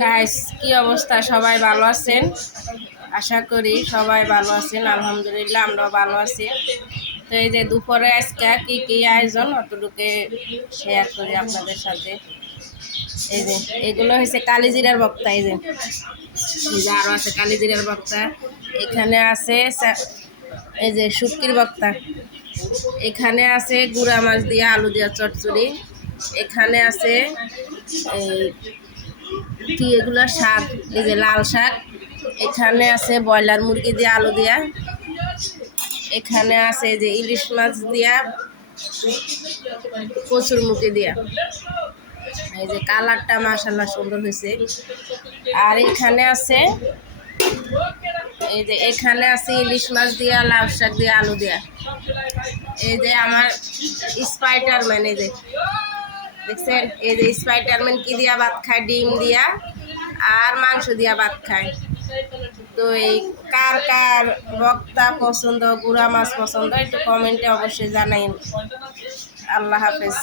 Guys, কি অবস্থা? সবাই ভালো আছেন? আশা করি সবাই ভালো আছেন। আলহামদুলিল্লাহ, আমরাও ভালো আছি। তো এই যে দুপুরে আজকে কি কি আয়োজন অতটুকু শেয়ার করি আপনাদের সাথে। এই যে এগুলো হয়েছে কালিজিরার বক্তা। এই যে আরো আছে কালিজিরার বক্তা। এখানে আছে এই যে শুটকির বক্তা। এখানে আছে গুড়া মাছ দিয়ে আলু দিয়া চচ্চড়ি। এখানে আছে এই কি এগুলা শাক, এই যে লাল শাক। এখানে আছে ব্রয়লার মুরগি দিয়ে আলু দিয়া। এখানে আছে যে ইলিশ মাছ দিয়া কচুর মুখি দিয়া। এই যে কালারটা মাশাআল্লাহ সুন্দর হয়েছে। আর এখানে আছে ইলিশ মাছ দিয়া লাল শাক দিয়া আলু দিয়া। এই যে আমার স্পাইডারম্যান, এই যে দেখছেন, এই যে স্পাইডারম্যান কি দিয়া ভাত খায়? ডিম দিয়া আর মাংস দিয়া ভাত খায়। তো এই কার কার বক্তা পছন্দ, গুড়া মাছ পছন্দ, একটু কমেন্টে অবশ্যই জানাইন। আল্লাহ হাফেজ।